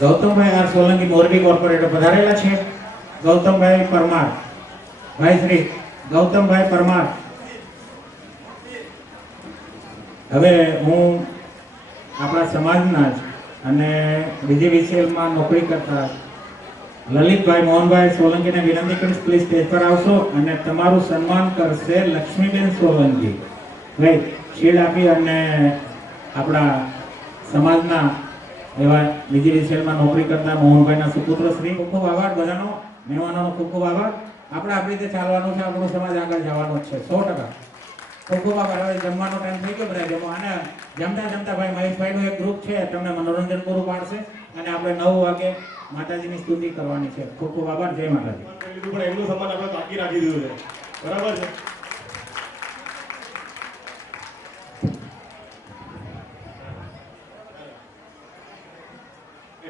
ગૌતમભાઈ R Solanki Morbi corporator પધારેલા છે. ગૌતમભાઈ પરમાર, ભાઈ શ્રી ગૌતમભાઈ પરમાર. હવે હું આપણા સમાજના જ અને BJVCLમાં નોકરી કરતા લલિતભાઈ મોહનભાઈ સોલંકીને વિનંતી કરીશ, પ્લીઝ સ્ટેજ પર આવશો અને તમારું સન્માન કરશે લક્ષ્મીબેન સોલંકી. ભાઈ શીલ્ડ આપી અને આપણા સમાજના એવા BJVCLમાં નોકરી કરતા મોહનભાઈના સુપુત્ર શ્રી. ખૂબ ખૂબ આભાર બધાનો, મહેમાનોનો ખૂબ ખૂબ આભાર. આપણે આપણી રીતે ચાલવાનું છે, આપણો સમાજ આગળ જવાનો જ છે 100%. ખૂબ ખૂબ આભાર. હવે જમવાનો ટાઈમ થઈ ગયો, બધા જમવા. અને જમતા ભાઈ મહેશભાઈનું એક ગ્રુપ છે, તમને મનોરંજન પૂરું પાડશે અને આપણે 9 વાગે માતાજીની સ્તુતિ કરવાની છે. ખૂબ ખૂબ આભાર. જય માતાજી. પણ એમનું સન્માન આપણે બાકી રાખી દીધું છે, બરાબર છે.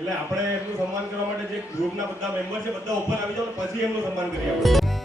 એટલે આપણે એમનું સન્માન કરવા માટે જે ગ્રુપના બધા મેમ્બર છે બધા ઉપર આવી જાવ, પછી એમનું સન્માન કરીએ આપણે.